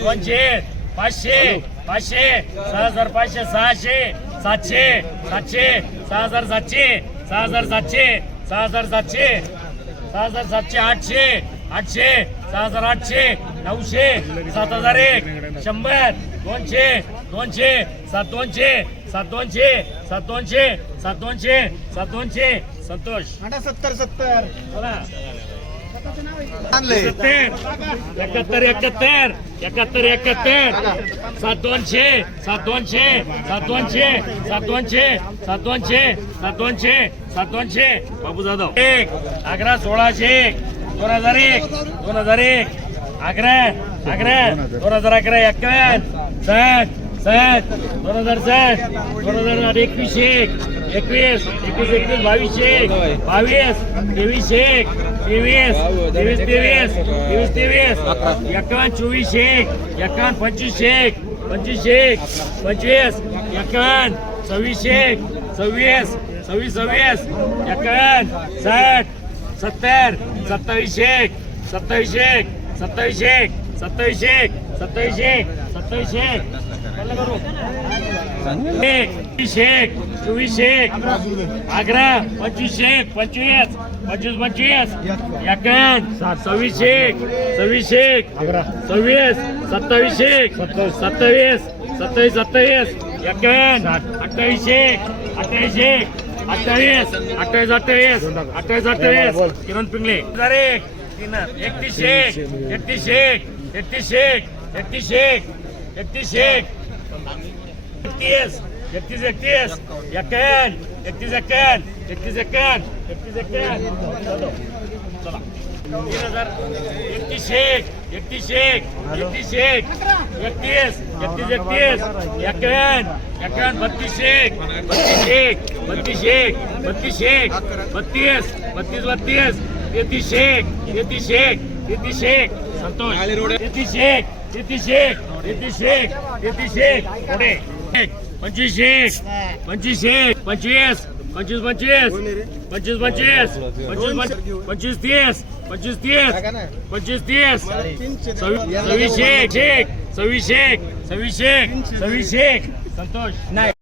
दोनशे पाचशे पाचशे सहा हजार पाचशे सहाशे सातशे सातशे सहा हजार सातशे सहा हजार सातशे सहा हजार सातशे सहा हजार सातशे आठशे आठशे सहा हजार आठशे नऊशे सात हजार एक शंभर दोनशे दोनशे सात दोनशे सात दोनशे सात दोनशे सात दोनशे सात दोनशे संतोष. सत्तर सत्तर. आणले एकाहत्तर एकाहत्तर एकाहत्तर एकाहत्तर. सात दोनशे सात दोनशे सात दोनशे सात दोनशे सात दोनशे सात दोनशे सात दोनशे बाबू जाधव. एक अकरा सोळाशे एक दोन हजार एक दोन हजार एक. अकरा अकरा दोन हजार अकरा एक्कावन्न साठ. साठ दोन हजार सात दोन हजार एकवीस एक एकवीस एकवीस एकवीस बावीस एक बावीस तेवीस एक तेवीस तेवीस तेवीस तेवीस तेवीस. एकावन्न चोवीस एक एकावन्न पंचवीस एक पंचवीस एक पंचवीस एकावन्न सव्वीस एक सव्वीस सव्वीस सव्वीस एकावन्न साठ सत्तर सत्तावीस एक सत्तावीस एक सत्तावीस एक सत्तावीस एक सत्तावीस एक. सत्तावीस चोवीस एक आग्रा पंचवीस एक पंचवीस पंचवीस पंचवीस. एकावन्न सव्वीस एक सव्वीस एक सव्वीस सत्तावीस एक सत्तावीस सत्तावीस सत्तावीस. एकावन्न अठ्ठावीस एक अठ्ठावीस एक अठ्ठावीस अठ्ठावीस अठ्ठावीस. अठ्ठावीस अठ्ठावीस. किरण पिंगले. एकतीस एक एकतीस एक एकतीस एक एकतीस एक एकतीस एक. एकतीस. एकतीस एकतीस. एकावन्न एकतीस एकावन्न एकतीस एकावन्न एकतीस एकावन्न चला. तीन हजार. एकतीस एक. एकतीस एक. एकतीस एक. एकतीस. एकतीस एकतीस. एकावन्न एकावन्न बत्तीस एक. बत्तीस एक. बत्तीस एक. बत्तीस एक. बत्तीस. बत्तीस बत्तीस. तेहतीस एक. तेहतीस एक. तेहतीस एक. संतोष. तेहतीस एक. तेहतीस एक तेहतीस एक एक पुढे. एक पंचवीस एक पंचवीस एक पंचवीस. पंचवीस पंचवीस. पंचवीस पंचवीस. पंचवीस पंचवीस. तीस. पंचवीस तीस. पंचवीस तीस. सव्वीस एक एक सव्वीस एक सव्वीस एक सव्वीस एक संतोष. नाही